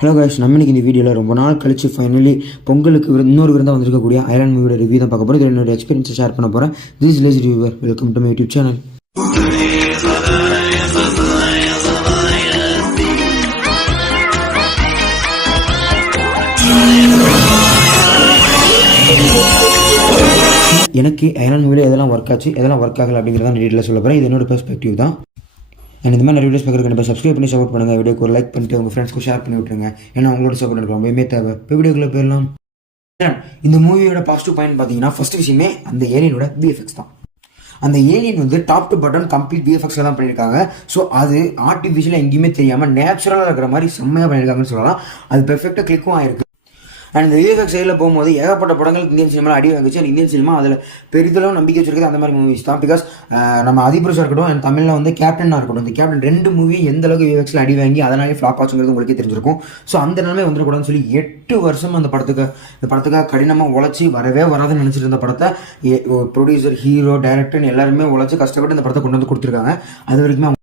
Hello guys, நம்ம இன்னைக்கு இந்த வீடியோவில் ரொம்ப நாள் கழிச்சு ஃபைனலி பொங்கலுக்கு இன்னொரு விருந்தாக வந்திருக்கக்கூடிய அயலான் மூவியோட ரிவ்யூ தான் பார்க்க போகிறோம். இதில் என்னோட எக்ஸ்பீரியன்ஸை ஷேர் பண்ண போகிறேன். This lace reviewer, welcome to my YouTube channel. எனக்கு அயலான் மூவியில் எதெல்லாம் ஒர்க் ஆச்சு, எதெல்லாம் ஒர்க் ஆகலை அப்படிங்கிறத டீட்டெயிலாக சொல்ல போகிறேன். இது என்னோட பெர்ஸ்பெக்டிவ் தான். அண்ட் இந்த மாதிரி வீடியோஸ் பார்க்குறது கண்டிப்பாக சப்ஸ்கிரைப் பண்ணி சப்போர்ட் பண்ணுங்கள். வீடியோக்கு ஒரு லைக் பண்ணிட்டு உங்கள் ஃப்ரெண்ட்ஸ்க்கு ஷேர் பண்ணி விட்டுருங்க. ஏன்னா அவங்களோட சப்போர்ட் எனக்கு ரொம்பவே தேவை. இப்போ வீடியோக்குள்ளே போயிடலாம். இந்த மூவியோட பாசிட்டிவ் பாயிண்ட் பார்த்தீங்கன்னா, ஃபர்ஸ்ட் விஷயமே அந்த ஏலியனோட விஎஃப்எக்ஸ் தான். அந்த ஏலியன் வந்து டாப் டு பட்டன் கம்ப்ளீட் விஎஃப்எக்ஸில் தான் பண்ணியிருக்காங்க. ஸோ அது ஆர்டிஃபிஷியலாக எங்கேயுமே தெரியாமல் நேச்சுரலாக இருக்கிற மாதிரி செம்மையாக பண்ணியிருக்காங்கன்னு சொல்லலாம். அது பெர்ஃபெக்டாக கிளிக்கும் ஆயிருக்கு. அண்ட் இந்த விஎஃப்எக்ஸ் சைடில் போகும்போது ஏகப்பட்ட படங்கள் இந்தியன் சினிமாவில் அடி வாங்கிச்சு. அண்ட் இந்தியன் சினிமா அதில் பெரிதளவு நம்பிக்கை வச்சிருக்கிறது அந்த மாதிரி மூவிஸ் தான். பிகாஸ் நம்ம அதிபுருஷாக இருக்கட்டும் அண்ட் தமிழில் வந்து கேப்டனாக இருக்கட்டும், இந்த கேப்டன் 2 மூவி எந்த அளவுக்கு விஎஃப்எக்ஸில் அடி வாங்கி அதனாலே ஃப்ளாப் ஆச்சுங்கிறது உங்களுக்கே தெரிஞ்சிருக்கும். ஸோ அந்த நிலைமை வந்துடக்கூடாதுன்னு சொல்லி 8 வருஷம் இந்த படத்துக்காக கடினமாக உழைச்சி வரவே வராதுன்னு நினச்சிட்டு இருந்த படத்தை ப்ரொடியூசர், ஹீரோ, டைரக்டர்னு எல்லாருமே உழைச்சி கஷ்டப்பட்டு இந்த படத்தை கொண்டு வந்து கொடுத்துருக்காங்க. அது வரைக்குமே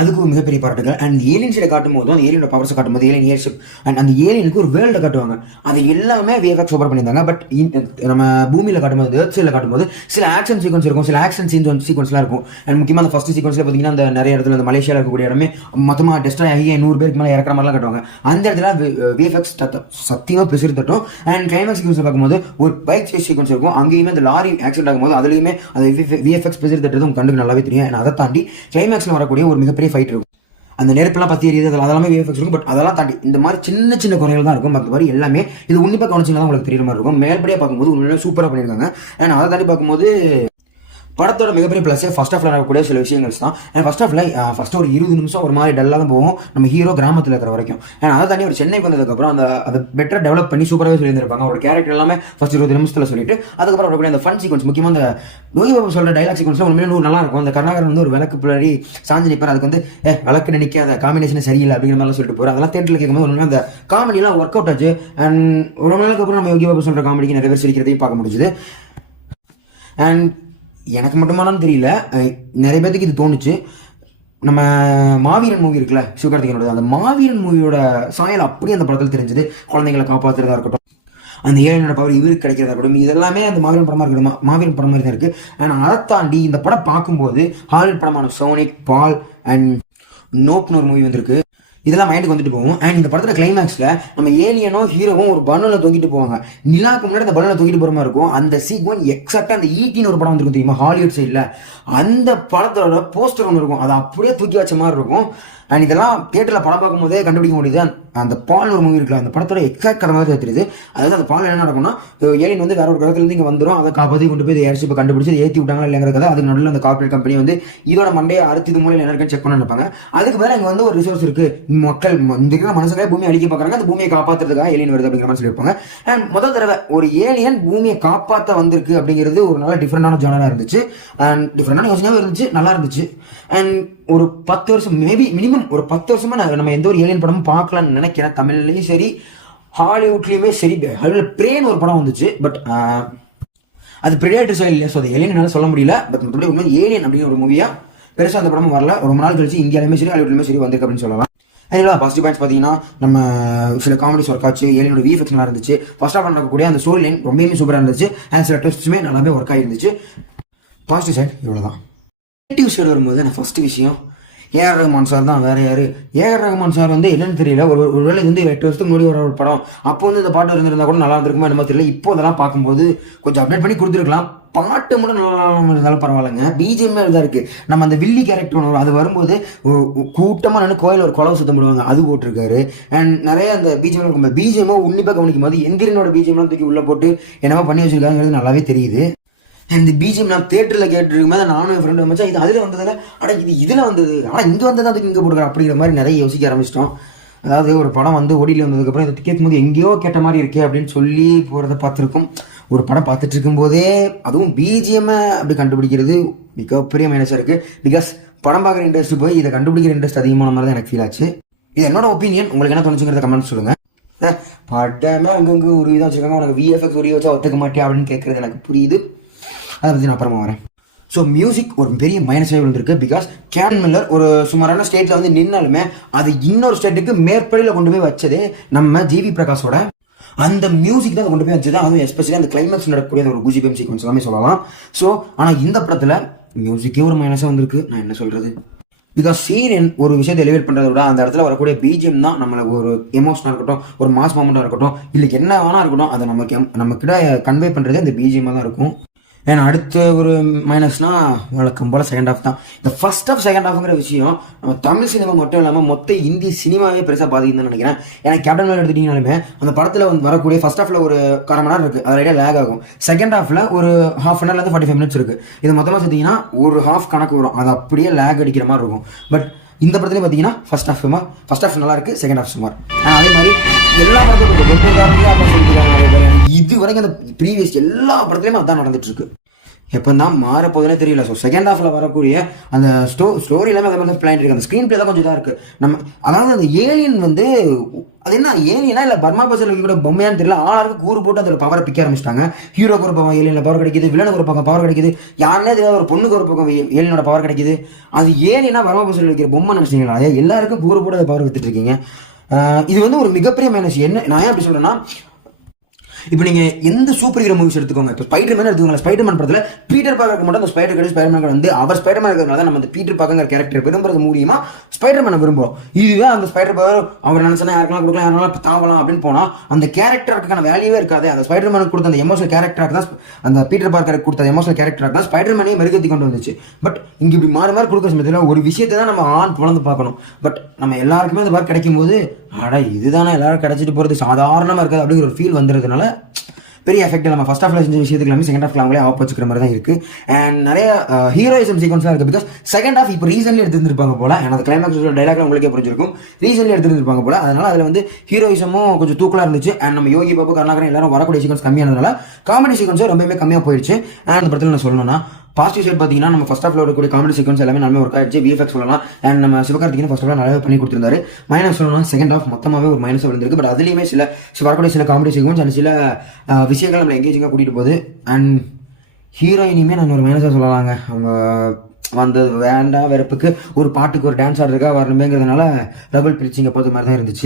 அதுக்கு ஒரு மிகப்பெரிய பாராட்டுகள். அண்ட் ஏலியன் சைடை காட்டும் போதும், அந்த ஏலியனோட பவர்ஸை காட்டும் போது, ஏலியன் ஏர்ஷிப் அண்ட் அந்த ஏலியனுக்கு ஒரு வேர்ல்டை காட்டுவாங்க. அது எல்லாமே விஎஃப்எக்ஸ் சூப்பர் பண்ணியிருந்தாங்க. பட் நம்ம பூமியில் காட்டும்போது, எர்த் சைடில் காட்டும்போது சில ஆக்ஷன் சீக்வன்ஸ் இருக்கும், சில ஆக்ஷன் சீக்வன்ஸ்லாம் இருக்கும். அண்ட் முக்கியமாக அந்த ஃபர்ஸ்ட் சீக்வன்ஸில் பார்த்தீங்கன்னா, அந்த நிறைய இடத்துல அந்த மலேசியாவில் இருக்கக்கூடிய இடமே மொத்தமாக டெஸ்ட்ராய் ஆகி 100 பேருக்கு மேலே இறக்குற மாதிரிலாம் காட்டுவாங்க. அந்த இடத்துல விஎஃப்எக்ஸ் சத்தியமாக பெருசு தட்டும். அண்ட் கிளைமேக்ஸ் சீக்வன்ஸை பார்க்கும்போது ஒரு பைக் சேஸ் சீக்வன்ஸ் இருக்கும். அங்கேயுமே அந்த லாரி ஆக்சிடென்ட் ஆகும்போது அதுலேயுமே அந்த விஎஃப்எக்ஸ் பெருசு தட்டுறது உங்க கண்ணுக்கு நல்லாவே தெரியும். அண்ட் அதை தாண்டி கிளைமேக்ஸில் வரக்கூடிய ஒரு மிகப்பெரிய ஃபைட் இருக்கும். அந்த நெருப்பெல்லாம் பற்றி எரியுது, அதெல்லாமே விஎஃப்எக்ஸ் இருக்கும். பட் அதெல்லாம் தாண்டி இந்த மாதிரி சின்ன குறைகள் தான் இருக்கும். மற்ற மாதிரி எல்லாமே இது உன்னிப்பாக கவனிச்சிங்கன்னா தான் உங்களுக்கு தெரியுற மாதிரி இருக்கும். மேல்படியாக பார்க்கும்போது உண்மையிலே சூப்பராக பண்ணியிருக்காங்க. அண்ட் அதை தாண்டி பார்க்கும்போது படத்தோட மிகப்பெரிய ப்ளஸ்ஸே ஃபர்ஸ்ட் ஹாஃப்ல நடக்கக்கூடிய சில விஷயங்கள் தான். அண்ட் ஃபர்ஸ்ட் ஹாஃப்ல ஃபர்ஸ்ட் ஒரு 20 நிமிஷம் ஒரு மாதிரி டல்லாக தான் போகும், நம்ம ஹீரோ கிராமத்தில் இருக்கிற வரைக்கும். அண்ட் அதை தாண்டி ஒரு சென்னைக்கு வந்ததுக்கப்புறம் அதை பெட்டராக டெவலப் பண்ணி சூப்பராகவே சொல்லியிருந்திருப்பாங்க. ஒரு கேரக்டர் எல்லாமே ஃபர்ஸ்ட் 20 நிமிஷத்தில் சொல்லிட்டு அதுக்கப்புறம் வரக்கூடிய அந்த ஃபன் சீக்வன்ஸ், முக்கியமாக அந்த நோய்பாபு சொல்கிற டைலாக் சீக்வன்ஸ்லாம் உண்மையிலே நல்லா இருக்கும். அந்த கருணாகரன் வந்து ஒரு விளக்கு பின்னாடி சாஞ்சு நிற்பார். அதுக்கு வந்து விளக்கு நினைக்க அந்த காம்பினேஷன் சரியில்லை அப்படிங்கிற மாதிரிலாம் சொல்லிட்டு போகிறார். அதெல்லாம் தேட்டரில் கேட்கும்போது உண்மையாக அந்த காமெடியெலாம் ஒர்க் அவுட் ஆச்சு. அண்ட் ஒரு நாளுக்கு அப்புறம் நம்ம யோகி பாபு சொல்கிற காமெடிக்கு நிறைய பேர் சிரிக்கிறதையும் பார்க்க முடிஞ்சுது. அண்ட் எனக்கு மட்டுமானு தெரியல, நிறைய பேருக்கு இது தோணுச்சு. நம்ம மாவீரன் மூவி இருக்குல்ல, சிவகார்த்திகேயனோட, அந்த மாவீரன் மூவியோட சாயல் அப்படியே அந்த படத்தில் தெரிஞ்சது. குழந்தைங்களை காப்பாற்றுறதா இருக்கட்டும், அந்த ஏழையோட பவர் இவருக்கு கிடைக்கிறதா இருக்கட்டும், இதெல்லாமே அந்த மாவீரன் படமாக இருக்கட்டும், மாவீரன் படம் மாதிரி தான் இருக்குது. ஆனால் அதை தாண்டி இந்த படம் பார்க்கும்போது ஹாலிவுட் படமான சோனிக், பால் அண்ட் நோப்னு ஒரு மூவி வந்திருக்கு. இதெல்லாம் மைண்டுக்கு வந்துட்டு போகும். அண்ட் இந்த படத்துல கிளைமேக்ஸ்ல நம்ம ஏலியனோ ஹீரோவும் ஒரு பலூன்ல தொங்கிட்டு போவாங்க. நிலாவுக்கு முன்னாடி அந்த பலூன்ல தொங்கிட்டு போற மாதிரி இருக்கும். அந்த சீக்வன் எக்ஸாக்டா அந்த ஈட்டின்னு ஒரு படம் வந்துருக்கும் தெரியுமா, ஹாலிவுட் சைட்ல, அந்த படத்தோட போஸ்டர் ஒன்று இருக்கும். அதை அப்படியே தூக்கி வச்ச மாதிரி இருக்கும். அண்ட் இதெல்லாம் தியேட்டர்ல படம் பார்க்கும் போதே கண்டுபிடிக்க முடியுது. அந்த பால் ஒரு மூவி இருக்குல்ல, அந்த படத்தோட எக்ஸாக்ட் கதை மாதிரி தெரியுது. அதாவது அந்த பால் என்ன நடக்கும்னா, ஏலியன் வந்து வேற ஒரு கிரகத்துலேருந்து இங்கே வந்துடும். அதை காப்பாற்றி கொண்டு போய் ஏர்ஷிப்பை கண்டுபிடிச்சி ஏற்றி விட்டாங்களா இல்லைங்கிற கதை. அதுக்கு நடுவில் அந்த கார்பரேட் கம்பெனி வந்து இதோட மண்டையை அறுத்து இது மூலையில் என்ன இருக்குன்னு செக் பண்ண நினைப்பாங்க. அதுக்கு மேலே இங்கே வந்து ஒரு ரிசோர்ஸ் இருக்கு, மக்கள் இந்த மனுஷங்க பூமியை அழிக்க பார்க்குறாங்க, அந்த பூமியை காப்பாற்றுறதுக்காக ஏலியன் வருது அப்படிங்கிற மாதிரி சொல்லியிருப்பாங்க. அண்ட் முதல் தடவை ஒரு ஏலியன் பூமியை காப்பாற்ற வந்திருக்கு அப்படிங்கிறது ஒரு நல்ல டிஃப்ரெண்டான ஜானராக இருந்துச்சு. அண்ட் டிஃப்ரெண்டான யோசனையாகவும் இருந்துச்சு, நல்லா இருந்துச்சு. அண்ட் ஒரு 10 வருஷம், மேபி மினிமம் ஒரு 10 வருஷமா நம்ம எந்த ஒரு ஏலியன் படமும் பார்க்கலாம்னு நினைக்கிறேன். தமிழ்லையும் சரி ஹாலிவுட்லேயுமே சரி. ஹாலிவுட் பிரேன் ஒரு படம் வந்துச்சு. பட் அது பிரெடேட்டர் சைடு இல்லையா, ஸோ அது ஏலியன் என்னால் சொல்ல முடியல. பட் மற்றபடி உண்மை ஏலியன் அப்படிங்கிற ஒரு மூவியாக பெருசாக அந்த படமும் வரல. ரொம்ப நாள் கழிச்சு இந்தியாலுமே சரி ஹாலிவுட்லையுமே சரி வந்திருக்கு அப்படின்னு சொல்லலாம். அதனால பாசிட்டிவ் பாயிண்ட்ஸ் பார்த்தீங்கன்னா, நம்ம சில காமெடிஸ் ஒர்க் ஆச்சு, ஏலியனோட விஎஃப்எக்ஸ் நல்லா இருந்துச்சு, ஃபர்ஸ்ட் ஆஃப் நடக்கக்கூடிய அந்த ஸ்டோரி லைன் ரொம்பவே சூப்பராக இருந்துச்சு. அண்ட் சில ட்விஸ்ட்டுமே நல்லாவே ஒர்க் ஆகிருந்துச்சு. பாசிட்டிவ் சைட் இவ்வளோதான். நெகட்டிவ் சைடு வரும்போது நான் ஃபர்ஸ்ட் விஷயம் ஏஆர் ரஹ்மான் சார் தான். வேற யாரு? ஏஆர் ரஹ்மான் சார் வந்து என்னன்னு தெரியல, ஒருவேளை இது வந்து 8 வருஷத்துக்கு முன்னாடி ஒரு படம், அப்போ வந்து இந்த பாட்டு இருந்திருந்தா கூட நல்லா இருந்திருக்குமா என்னமோ தெரியல. இப்போ இதெல்லாம் பார்க்கும்போது கொஞ்சம் அப்டேட் பண்ணி கொடுத்துருக்கலாம். பாட்டு மட்டும் நல்லா இருந்தாலும் பரவாயில்லைங்க. பிஜிஎம்மே தான் இருக்கு. நம்ம அந்த வில்லி கேரக்டர் ஒன்று அது வரும்போது கூட்டமாக நின்று கோயில் ஒரு குளவு சுத்தம் போடுவாங்க, அது போட்டிருக்காரு. அண்ட் நிறைய அந்த பிஜிஎம் இருக்கும். பிஜிஎம்மோ உன்னிப்பாக கவனிக்கும் போது எந்திரனோட பிஜிஎம்லாம் தூக்கி உள்ள போட்டு என்னவோ பண்ணி வச்சிருக்காங்கிறது நல்லாவே தெரியுது. இந்த பிஜிஎம் நான் தேட்டரில் கேட்டுருக்கும் போது நானும் என் ஃப்ரெண்டு வச்சா இது அதில் வந்ததில்ல, ஆனால் இது இதில் வந்தது, ஆனால் இங்கே வந்தது அதுக்கு இங்கே போட்டுருக்கேன் அப்படிங்கிற மாதிரி நிறைய யோசிக்க ஆரம்பிச்சிட்டோம். அதாவது ஒரு படம் வந்து ஓடியில் வந்ததுக்கப்புறம் இதை கேட்கும்போது எங்கேயோ கேட்ட மாதிரி இருக்கே அப்படின்னு சொல்லி போகிறத பார்த்துருக்கோம். ஒரு படம் பார்த்துட்டு இருக்கும்போதே அதுவும் பிஜிஎம்மை அப்படி கண்டுபிடிக்கிறது மிகப்பெரிய மைனஸாக இருக்குது. பிகாஸ் படம் பார்க்குற இன்ட்ரெஸ்ட் போய் இதை கண்டுபிடிக்கிற இன்ட்ரெஸ்ட் அதிகமான மாதிரி தான் எனக்கு ஃபீல் ஆச்சு. இது என்னோட ஒப்பீனியன். உங்களுக்கு என்ன தோணுச்சுங்கிறத கமெண்ட் சொல்லுங்கள். படமே அங்கங்கே உருவி தான் வச்சுருக்காங்க, உனக்கு விஎஃப்எக்ஸ் உருவி வச்சா ஒத்துக்க மாட்டேன் அப்படின்னு கேட்குறது எனக்கு புரியுது. அதை பற்றி நான் அப்புறமா வரேன். ஸோ மியூசிக் ஒரு பெரிய மைனஸாக விழுந்திருக்கு. பிகாஸ் கேப்டன் மில்லர் ஒரு சுமாரான ஸ்டேட்டில் வந்து நின்னாலுமே அது இன்னொரு ஸ்டேட்டுக்கு மேற்படியில் கொண்டு போய் வச்சதே நம்ம ஜிவி பிரகாஷோட அந்த மியூசிக் தான் கொண்டு போய் வச்சது. அதுவும் எஸ்பெஷலி அந்த கிளைமேக்ஸ் நடக்கக்கூடிய ஒரு குஜிபம் சீக்வன்ஸ் எல்லாமே சொல்லலாம். ஸோ ஆனால் இந்த படத்தில் மியூசிக்கே ஒரு மைனஸாக வந்திருக்கு. நான் என்ன சொல்கிறது, பிகாஸ் சீன் ஒரு விஷயத்தை எலிவேட் பண்ணுறத விட அந்த இடத்துல வரக்கூடிய பிஜிஎம் தான் நம்மளுக்கு ஒரு எமோஷனாக இருக்கட்டும், ஒரு மாஸ் மூமெண்ட்டாக இருக்கட்டும், இல்லை என்ன வேணா இருக்கட்டும், அதை நம்ம கிட்ட கன்வே பண்ணுறதே அந்த பிஜிஎம்மாக தான் இருக்கும். ஏன்னா அடுத்த ஒரு மைனஸ்னா வழக்கம் போல் செகண்ட் ஹாஃப் தான். இந்த ஃபர்ஸ்ட் ஹாஃப் செகண்ட் ஹாஃப்ங்கிற விஷயம் நம்ம தமிழ் சினிமா மட்டும் இல்லாமல் மொத்த இந்தி சினிமாவே பெருசாக பாதிக்குதுன்னு நினைக்கிறேன். ஏன்னா கேப்டன் மில்லர் எடுத்துட்டீங்கனாலுமே அந்த படத்தில் வந்து வரக்கூடிய ஃபர்ஸ்ட் ஹாஃபில் ஒரு 1/2 மணி நேரம் இருக்குது, அது ரைடாக லேக் ஆகும். செகண்ட் ஹாஃபில் ஒரு 1/2 hour 45 minutes இருக்குது. இது மொத்தமாக சேர்த்திங்கன்னா ஒரு ஹாஃப் கணக்கு வரும், அது அப்படியே லேக் அடிக்கிற மாதிரி இருக்கும். பட் இந்த படத்துலேயே பார்த்தீங்கன்னா ஃபர்ஸ்ட் ஹாஃப் நல்லா இருக்குது, செகண்ட் ஹாஃப் சுமார். அதே மாதிரி எல்லா படத்துலையும் இது வரைக்கும் அந்த ப்ரீவியஸ் எல்லா படத்துலையுமே அதான் நடந்துட்டு இருக்கு. எப்போ தான் மாற போதுனே தெரியல. ஸோ செகண்ட் ஹாஃபில் வரக்கூடிய அந்த ஸ்டோரி எல்லாமே அதே மாதிரி பிளான் இருக்குது. அந்த ஸ்க்ரீன் பிளே தான் கொஞ்சம் இதாக இருக்குது. நம்ம அதாவது அந்த ஏலியன் வந்து அது என்ன ஏலியனா இல்லை பர்மா பசங்களுக்கு கூட பொம்மையான்னு தெரியல, ஆளாருக்கு கூறு போட்டு அதோட பவரை பிக்க ஆரம்பிச்சிட்டாங்க. ஹீரோக்கு ஒரு பக்கம் ஏலியனில் பவர் கிடைக்குது, வில்லனுக்கு ஒரு பக்கம் பவர் கிடைக்குது, யாருன்னே தெரியாத ஒரு பொண்ணுக்கு ஒரு பக்கம் ஏலியனோட பவர் கிடைக்குது. அது ஏலியனா பர்மா பசங்களுக்கு வைக்கிற பொம்மை நினைச்சிங்களா? அதே எல்லாருக்கும் கூறு போட்டு அதை பவர் வித்துட்டு இருக்கீங்க. இது வந்து ஒரு மிகப்பெரிய மைனஸ். என்ன நான் ஏன் அப்படி சொல்றேன்னா, இப்போ நீங்கள் எந்த சூப்பர் ஹீரோ மூவிஸ் எடுத்துக்கோங்க, இப்போ ஸ்பைடர்மேன் எடுத்துக்கோங்க. ஸ்பைடர்மேன் படத்தில் பீட்டர் பார்க்கருக்கு மட்டும் அந்த ஸ்பைடர்மேன் வந்து அவர் ஸ்பைடர்மேன் இருக்கிறதுனால நம்ம அந்த பீட்டர் பார்க்கங்கிற கேரக்டர் விரும்புறது மூலியமா ஸ்பைடர்மேனை விரும்புவோம். இதுவே அந்த ஸ்பைடர் பவர் அவர் நினைச்சா யாருக்கெல்லாம் கொடுக்கலாம், யாரெல்லாம் தாவலாம் அப்படின்னு போனால் அந்த கேரக்டருக்கான வேல்யூவே இருக்காது. அந்த ஸ்பைடர்மேனுக்கு கொடுத்த அந்த எமோஷனல் கேரக்டராக தான், அந்த பீட்டர் பார்க்கருக்கு கொடுத்த எமோஷனல் கேரக்டராக தான் ஸ்பைடர்மேனையும் மெருகத்தி கொண்டு வந்துச்சு. பட் இங்கே இப்படி மாறி கொடுக்குற சமயத்தில் ஒரு விஷயத்தை தான் நம்ம புலந்து பார்க்கணும். பட் நம்ம எல்லாருக்குமே அந்த மாதிரி கிடைக்கும் போது இதுதானே எல்லாரும் கிடைச்சிட்டு போகிறது சாதாரணமாக இருக்காது அப்படிங்கிற ஒரு ஃபீல் வந்துடுறதுனால பெரிய எஃபெக்ட் நம்ம ஃபர்ஸ்ட் ஹாஃப்ல செஞ்ச விஷயத்துக்கு எல்லாமே செகண்ட் ஹாஃப்ல அவங்களே ஆப் வச்சுக்கிற மாதிரி தான் இருக்கு. அண்ட் நிறைய ஹீரோயிசம் சீக்வன்ஸ்லாம் இருக்கு. பிகாஸ் செகண்ட் ஹாஃப் இப்போ ரீசன்லி எடுத்துருப்பாங்க போல, அந்த கிளைமேக்ஸ் டைலாக் உங்களுக்கே புரிஞ்சிருக்கும், ரீசன்லி எடுத்துருப்பாங்க போல. அதனால அதில் வந்து ஹீரோயிசமும் கொஞ்சம் தூக்கலாக இருந்துச்சு. அண்ட் நம்ம யோகி பாபு கருணாகரன் எல்லாரும் வரக்கூடிய சீக்வன்ஸ் கம்மியானதுனால காமெடி சீக்வன்ஸும் ரொம்பவே கம்மியாக போயிடுச்சு. அண்ட் அந்த படத்தில் நான் சொல்லணும்னா பாசிட்டிவ் சைட் பார்த்தீங்கன்னா நம்ம ஃபர்ஸ்ட் ஹாஃப்ல வரக்கூடிய காமெடி சீக்வன்ஸ் எல்லாமே நல்லா ஒர்க் ஆயிடுச்சு. விஎஃப்எக்ஸ் சொல்லலாம். அண்ட் நம்ம சிவகார்த்திகேயன் ஃபர்ஸ்ட் ஹாஃப்ல நல்லா பண்ணி கொடுத்துருந்தாரு. மைனஸ் சொல்லணும் செகண்ட் ஹாஃப் மொத்தமாகவே ஒரு மைனஸ் விழுந்திருக்கு. பட் அதுலேயுமே வரக்கூடிய சில காமெடி சீக்வன்ஸ் அண்ட் சில விஷயங்கள் நம்மளை எங்கேஜிங்காக கூட்டிகிட்டு போகுது. அண்ட் ஹீரோயினியுமே நான் ஒரு மைனஸாக சொல்லலாங்க. அவங்க வந்து வேண்டாம் வெறுப்புக்கு ஒரு பாட்டுக்கு ஒரு டான்ஸ் ஆடுறதுக்காக வரணுமேங்கிறதுனால டபுள் பிரிச்சிங்க போது மாதிரி தான் இருந்துச்சு.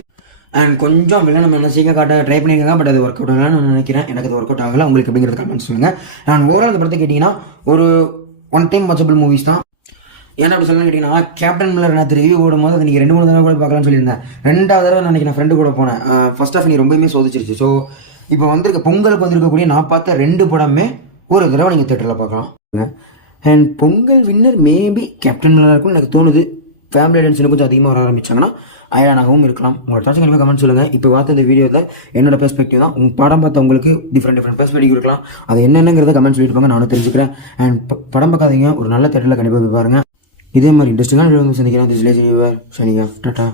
அண்ட் கொஞ்சம் வெளில நம்ம நினச்சிங்க காட்ட ட்ரை பண்ணியிருக்காங்க. பட் அது ஒர்க் அவுட் ஆகலான்னு நான் நினைக்கிறேன். எனக்கு அது ஒர்க் அவுட் ஆகலை. உங்களுக்கு அப்படிங்கிறது கமெண்ட் சொல்லுங்கள். நான் ஓவரால் அந்த படத்தை கேட்டிங்கன்னா ஒரு ஒன் டைம் வாட்சபிள் மூவிஸ் தான். ஏன்னா அப்படி சொல்லணும்னு கேட்டிங்கன்னா கேப்டன் மில்லர் நான் ரிவ்யூ ஓடும்போது அது நீங்கள் 2-3 தடவை கூட பார்க்கலாம்னு சொல்லியிருந்தேன். 2வது தடவை நான் ஃப்ரெண்டு கூட போனேன். ஃபர்ஸ்ட் ஆஃப் நீ ரொம்பவுமே சோதிச்சிருச்சு. ஸோ இப்போ பொங்கலுக்கு வந்திருக்கக்கூடிய நான் பார்த்த 2 படமே ஒரு தடவை நீங்கள் தேட்டரில் பார்க்கலாம். And Pongal winner maybe Captain மில்லராக இருக்கும்னு எனக்கு தோணுது. ஃபேமிலி ஆடியன்ஸ் கொஞ்சம் அதிகமாக வர ஆரம்பிச்சாங்கன்னா அயனாகவும் இருக்கலாம். உங்களோட தாட்சி கண்டிப்பாக கமெண்ட் சொல்லுங்கள். இப்போ பார்த்த இந்த வீடியோவில் என்னோட பெர்ஸ்பெக்டிவ் தான். உங்கள் படம் பார்த்த உங்களுக்கு டிஃப்ரெண்ட் பெர்ஸ்பெக்டிவ் இருக்கலாம். அது என்னென்னங்கிறத கமெண்ட் சொல்லிட்டு போங்க, நானும் தெரிஞ்சுக்கிறேன். அண்ட் படம் பார்க்காதீங்க, ஒரு நல்ல தேட்டரில் கண்டிப்பாக போய் பாருங்கள். இதே மாதிரி இன்ட்ரெஸ்டிங்கான வீடியோ சந்திக்கிறேன். This lace tata.